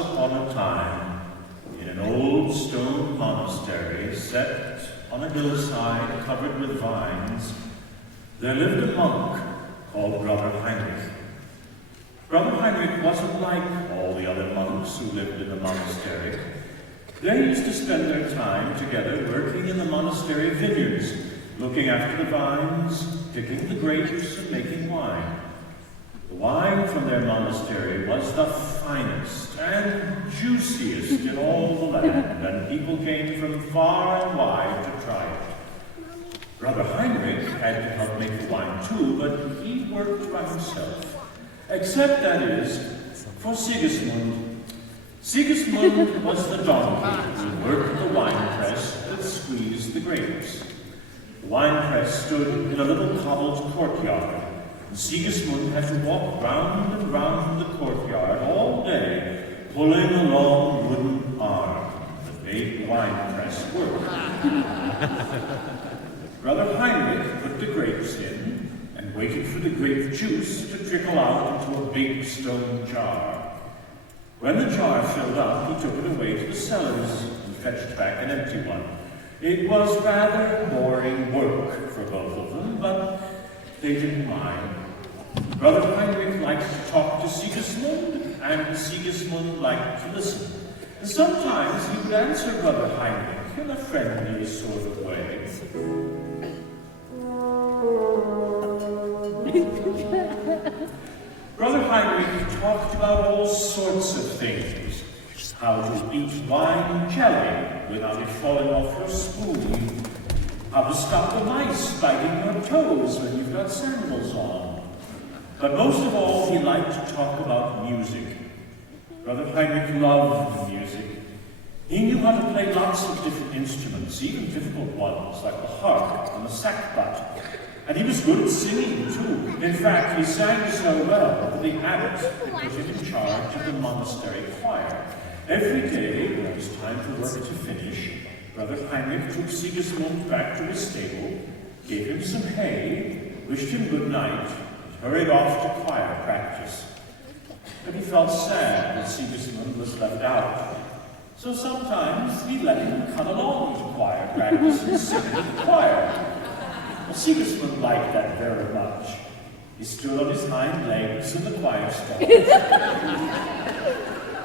upon a time, in an old stone monastery set on a hillside covered with vines, there lived a monk called Brother Heinrich. Brother Heinrich wasn't like all the other monks who lived in the monastery. They used to spend their time together working in the monastery vineyards, looking after the vines, picking the grapes, and making wine. The wine from their monastery was the finest and juiciest in all the land, and people came from far and wide to try it. Brother Heinrich had to help make the wine too, but he worked by himself. Except, that is, for Sigismund. Sigismund was the donkey who worked the wine press that squeezed the grapes. The wine press stood in a little cobbled courtyard, and Sigismund had to walk round and round the courtyard all day, pulling a long wooden arm that made the wine press work. Brother Heinrich put the grapes in and waited for the grape juice to trickle out into a big stone jar. When the jar filled up, he took it away to the cellars and fetched back an empty one. It was rather boring work for both of them, but they didn't mind. Brother Heinrich liked to talk to Sigismund, and Sigismund liked to listen. And sometimes he would answer Brother Heinrich in a friendly sort of way. Brother Heinrich talked about all sorts of things. How to eat wine jelly without it falling off your spoon. How to stop the mice biting your toes when you've got sandals on. But most of all, he liked to talk about music. Brother Heinrich loved music. He knew how to play lots of different instruments, even difficult ones, like the harp and the sackbut. And he was good at singing, too. In fact, he sang so well that the abbot had put him in charge of the monastery choir. Every day, when it was time for work to finish, Brother Heinrich took Sigismund back to his stable, gave him some hay, wished him good night, and hurried off to choir practice. But he felt sad that Sigismund was left out. So sometimes he let him come along to choir practice and sing in the choir. Well, Sigismund liked that very much. He stood on his hind legs in the choir stalls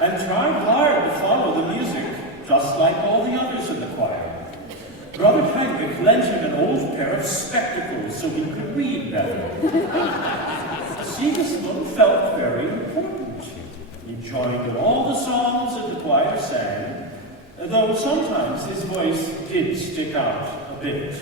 and tried hard to follow the music, just like all the others in the choir. Brother Heinrich lent him an old pair of spectacles so he could read better. Sigismund felt very important. He joined in all the songs that the choir sang, though sometimes his voice did stick out a bit.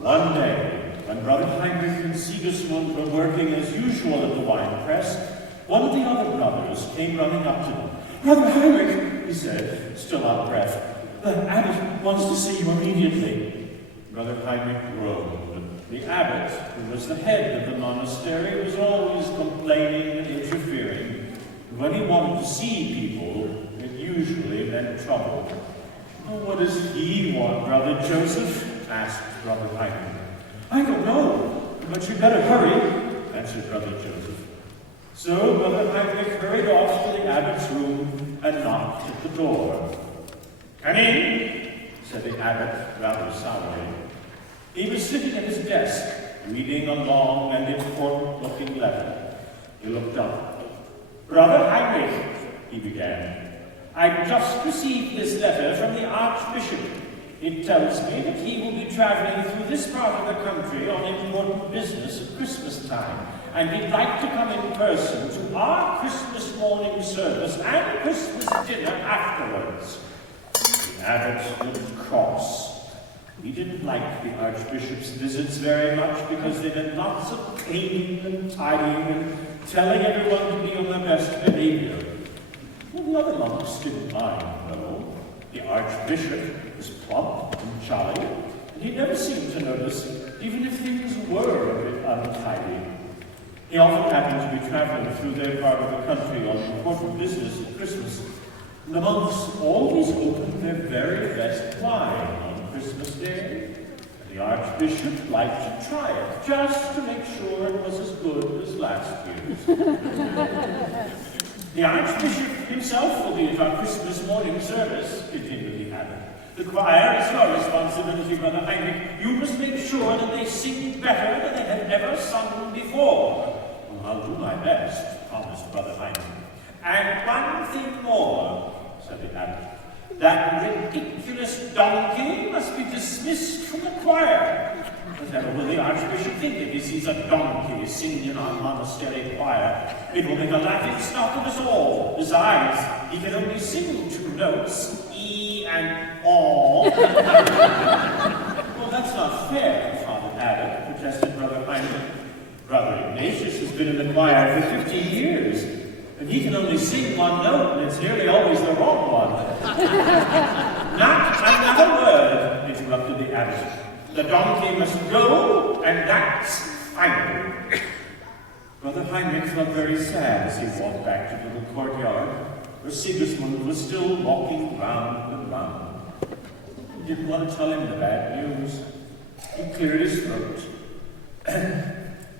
One day, when Brother Heinrich and Sigismund were working as usual at the wine press, one of the other brothers came running up to them. "Brother Heinrich," he said, still out of breath, "the abbot wants to see you immediately." Brother Heinrich groaned. The abbot, who was the head of the monastery, was always complaining and interfering. And when he wanted to see people, it usually meant trouble. "Well, what does he want, Brother Joseph?" asked Brother Heinrich. "I don't know, but you'd better hurry," answered Brother Joseph. So Brother Heinrich hurried off to the abbot's room and knocked at the door. "Come in," said the abbot rather sourly. He was sitting at his desk, reading a long and important-looking letter. He looked up. "Brother Heinrich," he began, "I've just received this letter from the Archbishop. It tells me that he will be traveling through this part of the country on important business at Christmas time, and he'd like to come in person to our Christmas morning service and Christmas dinner afterwards." The abbot looked cross. He didn't like the Archbishop's visits very much because they meant lots of cleaning and tidying and telling everyone to be on their best behavior. Well, the other monks didn't mind, though. The Archbishop was plump jolly, and he never seemed to notice, even if things were a bit untidy. He often happened to be traveling through their part of the country on important business at Christmas. And the monks always opened their very best wine on Christmas Day. The Archbishop liked to try it, just to make sure it was as good as last year's. The Archbishop himself will be at our Christmas morning service, continued the abbot. The choir is your responsibility, Brother Heinrich. You must make sure that they sing better than they have ever sung before. Well, I'll do my best, promised Brother Heinrich. And one thing more, said the abbot. That ridiculous donkey must be dismissed from the choir. Whatever will the Archbishop think if he sees a donkey singing in our monastery choir? It will make a laughing stock of us all. Besides, he can only sing 2 notes, E and O. Well, that's not fair, Father Abbot, protested Brother Heinrich. Brother Ignatius has been in the choir for 50 years. And he can only sing 1 note, and it's nearly always the wrong one. Not another word, interrupted the abbot. The donkey must go, and that's final. Brother Heinrich felt very sad as he walked back to the little courtyard, where Sigismund was still walking round and round. He didn't want to tell him the bad news. He cleared his throat.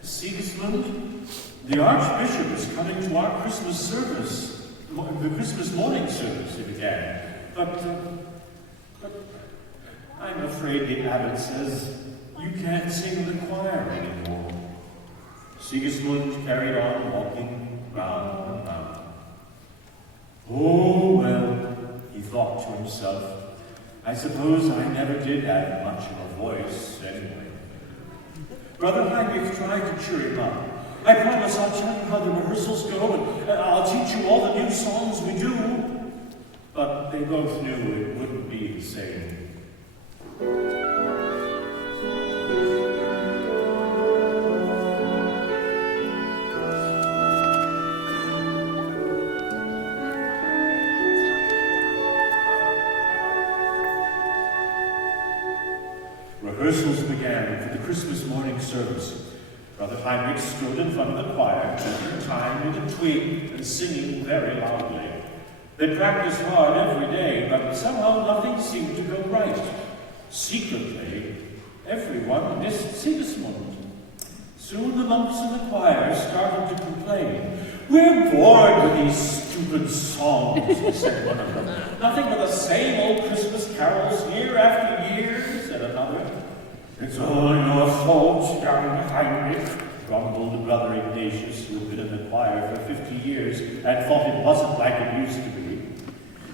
Sigismund, the Archbishop is coming to our Christmas service, the Christmas morning service, he began. But I'm afraid the abbot says you can't sing in the choir anymore. Sigismund carried on walking round and round. Oh, well, he thought to himself, I suppose I never did have much of a voice anyway. Brother Heinrich tried to cheer him up. I promise I'll tell you how the rehearsals go, and I'll teach you all the new songs we do. But they both knew it wouldn't be the same. Rehearsals began for the Christmas morning service. Brother Heinrich stood in front of the choir, keeping time with a twig and singing very loudly. They practiced hard every day, but somehow nothing seemed to go right. Secretly, everyone missed Sigismund. Soon the monks in the choir started to complain. We're bored with these stupid songs, said one of them. Nothing but the same old Christmas carols year after year, said another. It's all your fault, young Heinrich, grumbled Brother Ignatius, who had been in the choir for 50 years and thought it wasn't like it used to be.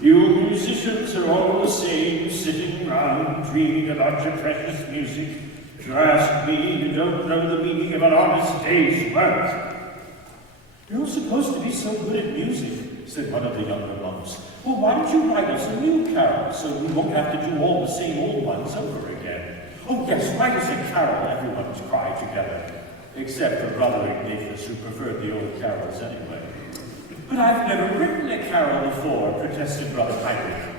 You musicians are all the same, sitting round dreaming about your precious music. If you ask me, you don't know the meaning of an honest day's work. You're supposed to be so good at music, said one of the younger monks. Well, why don't you write us a new carol so we won't have to do all the same old ones over again? Oh, yes, write us a carol everyone to cry together. Except for Brother Ignatius, who preferred the old carols anyway. But I've never written a carol before, protested Brother Heinrich.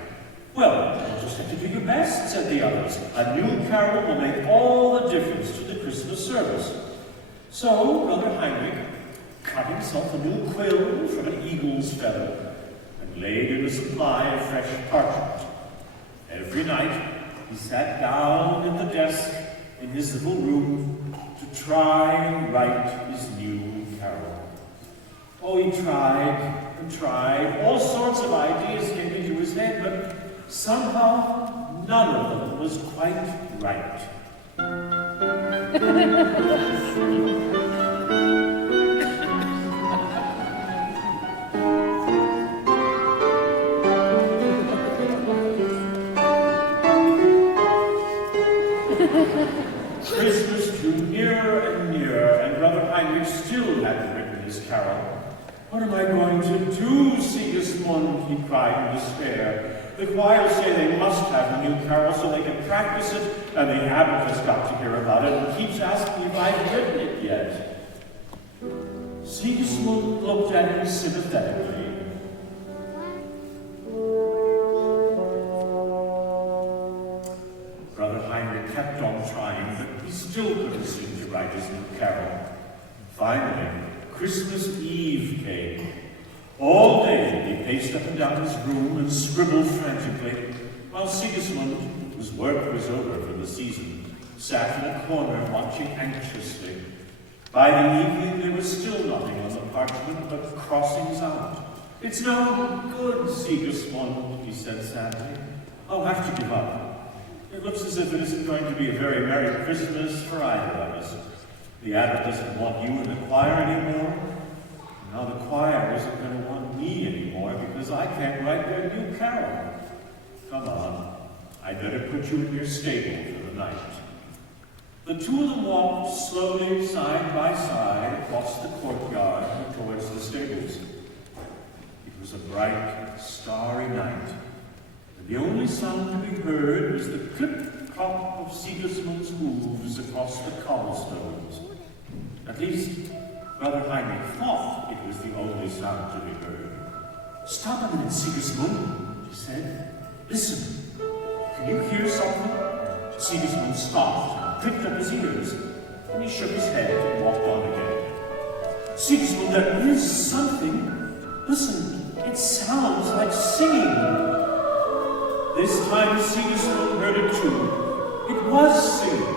Well, you'll just have to do your best, said the others. A new carol will make all the difference to the Christmas service. So, Brother Heinrich cut himself a new quill from an eagle's feather and laid in a supply of fresh parchment. Every night, he sat down at the desk in his little room to try and write his new carol. Oh, he tried and tried. All sorts of ideas came into his head, but somehow none of them was quite right. Christmas drew nearer and nearer, and Brother Heinrich still hadn't written his carol. What am I going to do, Sigismund? He cried in despair. The choir say they must have a new carol so they can practice it, and the abbot has got to hear about it and keeps asking if I've written it yet. Sigismund looked at him sympathetically. Brother still couldn't seem to write his new carol. Finally, Christmas Eve came. All day he paced up and down his room and scribbled frantically, while Sigismund, whose work was over for the season, sat in a corner watching anxiously. By the evening there was still nothing on the parchment but crossings out. "It's no good, Sigismund," he said sadly. "I'll have to give up. It looks as if it isn't going to be a very Merry Christmas for either of us. The abbot doesn't want you in the choir anymore. Now the choir isn't going to want me anymore because I can't write their new carol. Come on, I'd better put you in your stable for the night." The two of them walked slowly side by side across the courtyard and towards the stables. It was a bright, starry night, and the only sound to be heard was the clip-clop of Sigismund's hooves across the cobblestones. At least, Brother Heinrich thought it was the only sound to be heard. "Stop a minute, Sigismund," he said. "Listen, can you hear something?" Sigismund stopped and pricked up his ears, and he shook his head and walked on again. "Sigismund, there is something. Listen, it sounds like singing." This time Sigismund heard it too. It was singing,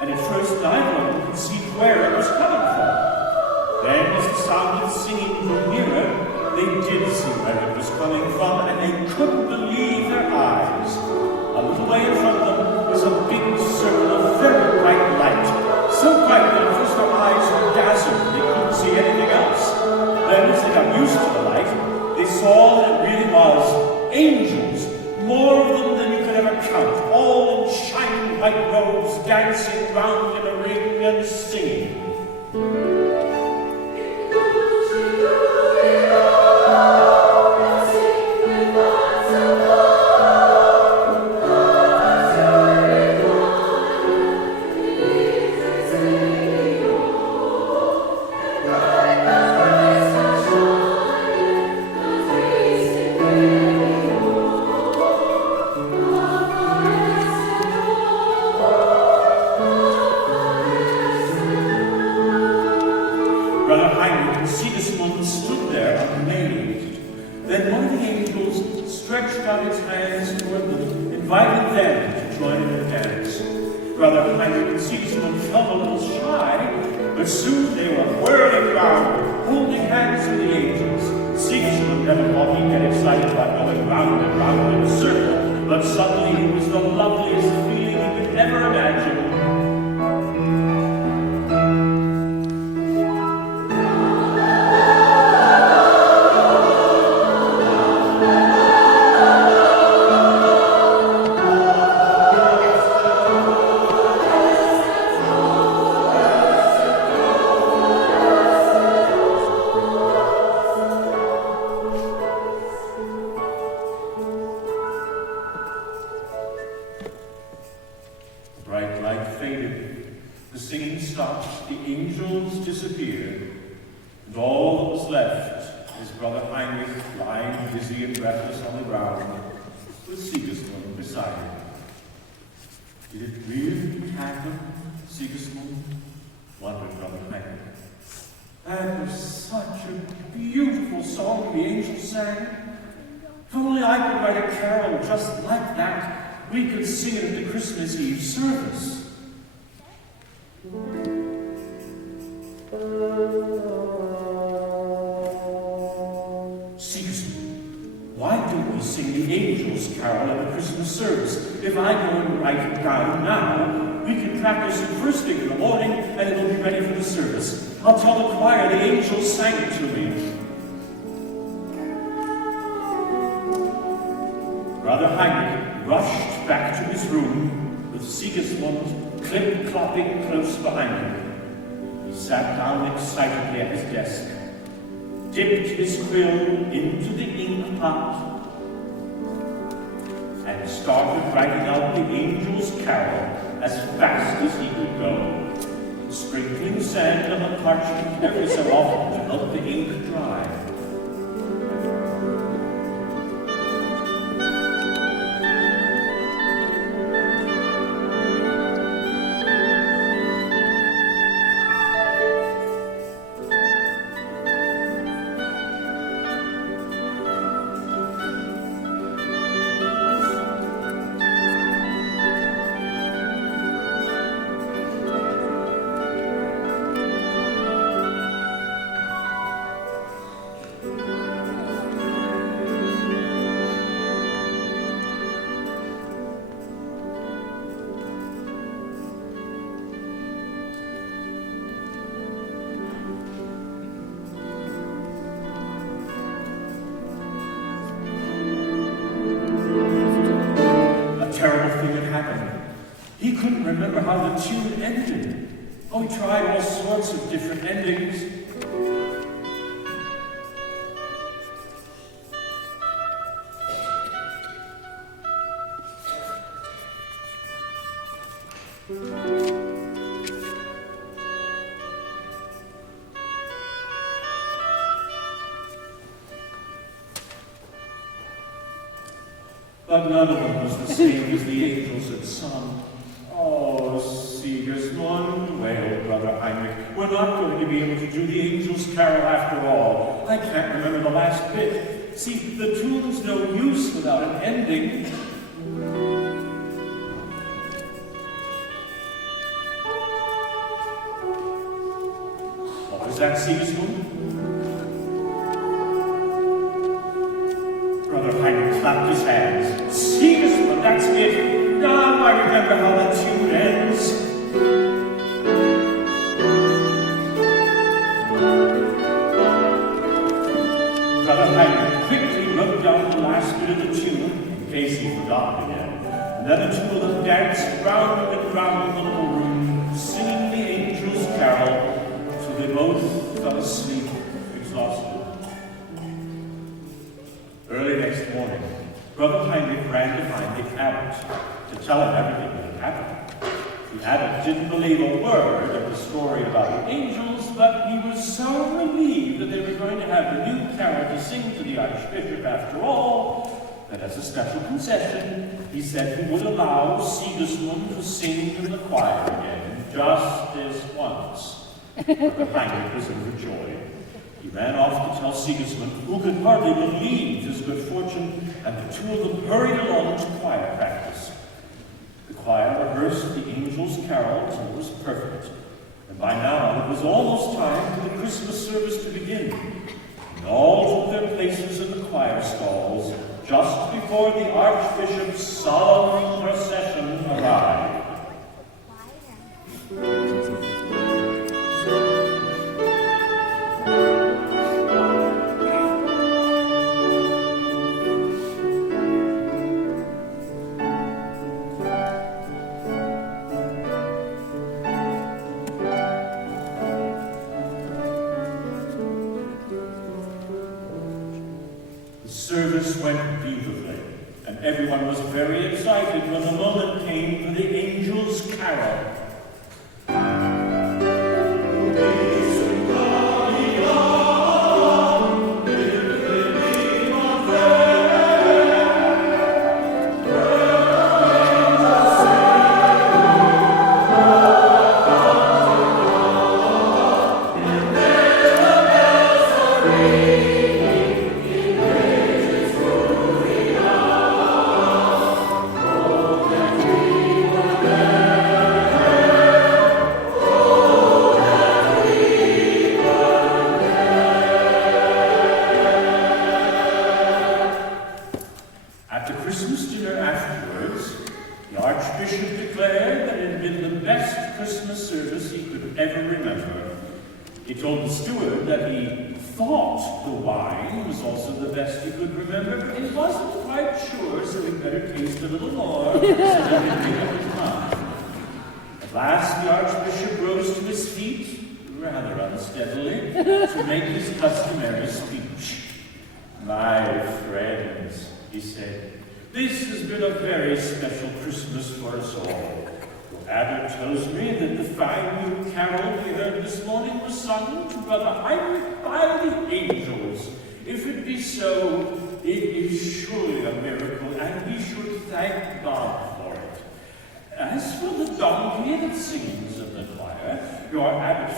and at first neither of them could see where it was coming from. Then, as the sound of singing grew nearer, they did see where it was coming from, and they couldn't believe their eyes. A little way in front of them was a big circle of very bright light, so bright that at first their eyes were dazzled and they couldn't see anything else. Then, as they got used to the light, they saw that it really was angels, more of them than you could ever count, all in shining white robes, dancing round in a ring and singing. Brother Heinrich and Sigismund felt a little shy, but soon they were whirling round, holding hands with the angels. Sigismund never thought he'd get excited about going round and round in a circle, but suddenly it was the loveliest feeling he could ever imagine. We could sing it at the Christmas Eve service. Sigismund, why don't we sing the Angels' Carol at the Christmas service? If I go and write it down now, we can practice it first thing in the morning, and it'll be ready for the service. I'll tell the choir the angels sang it to me. Brother Heinrich rushed back to his room with Sigismund clip-clopping close behind him. He sat down excitedly at his desk, dipped his quill into the ink pot, and started writing out the Angel's Carol as fast as he could go, sprinkling sand on the parchment every so often to help the ink dry. happened. He couldn't remember how the tune ended. Oh, he tried all sorts of different endings. But none of them was the same as the angels had sung. Oh, Sigismund, wailed Brother Heinrich, we're not going to be able to do the angels' carol after all. I can't remember the last bit. See, the tune's no use without an ending. What was that, Sigismund? Brother Heinrich clapped his hands. Sigismund, that's it. Now I remember how the tune ends. Brother Heinrich quickly wrote down the last bit of the tune, in case he forgot it again. And then the two of them danced round and round the little room, singing the angels' carol, till they both fell asleep, exhausted. Early next morning, Brother Heinrich ran to find the abbot to tell him everything that had happened. The abbot didn't believe a word of the story about the angels, but he was so relieved that they were going to have a new carol to sing to the archbishop after all, that as a special concession, he said he would allow Sigismund to sing in the choir again, just this once. Brother Heinrich was overjoyed. He ran off to tell Sigismund, who could hardly believe his good fortune, and the two of them hurried along to choir practice. The choir rehearsed the angels' carol till it was perfect, and by now it was almost time for the Christmas service to begin. And all took their places in the choir stalls just before the archbishop's solemn procession arrived. Went beautifully, and everyone was very excited when the moment came for the angels' carol.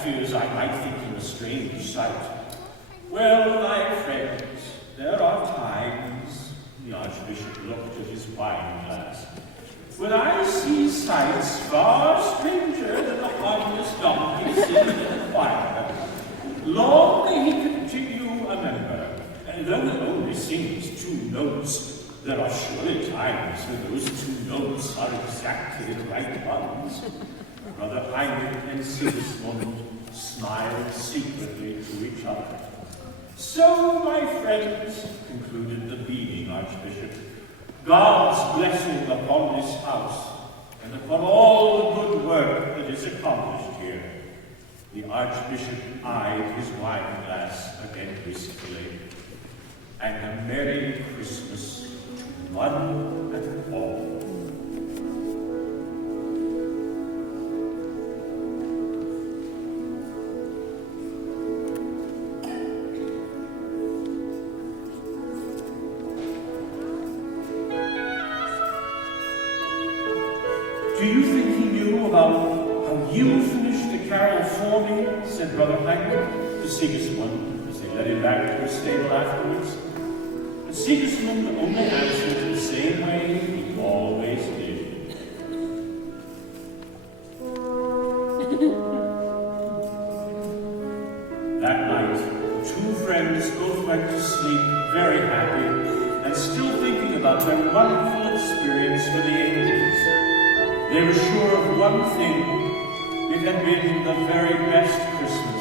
Fears I might think him a strange sight. Well, my friends, there are times, the Archbishop looked at his wine glass, when I see sights far stranger than the harmless donkey sitting in the choir. Long may he continue a member, and though he only sings 2 notes, there are surely times when those 2 notes are exactly the right ones. Brother Heinrich and Sigismund smiled secretly to each other. So, my friends, concluded the beaming Archbishop, God's blessing upon this house, and upon all the good work that is accomplished here. The Archbishop eyed his wine glass again wistfully, and a Merry Christmas to one and all. Do you think he knew about how you finished the carol for me? Said Brother Heinrich to Sigismund as they led him back to her stable afterwards. But Sigismund only answered the same way he always did. That night, the two friends both went to sleep very happy and still thinking about their wonderful experience with the angels. They were sure of one thing: it had been the very best Christmas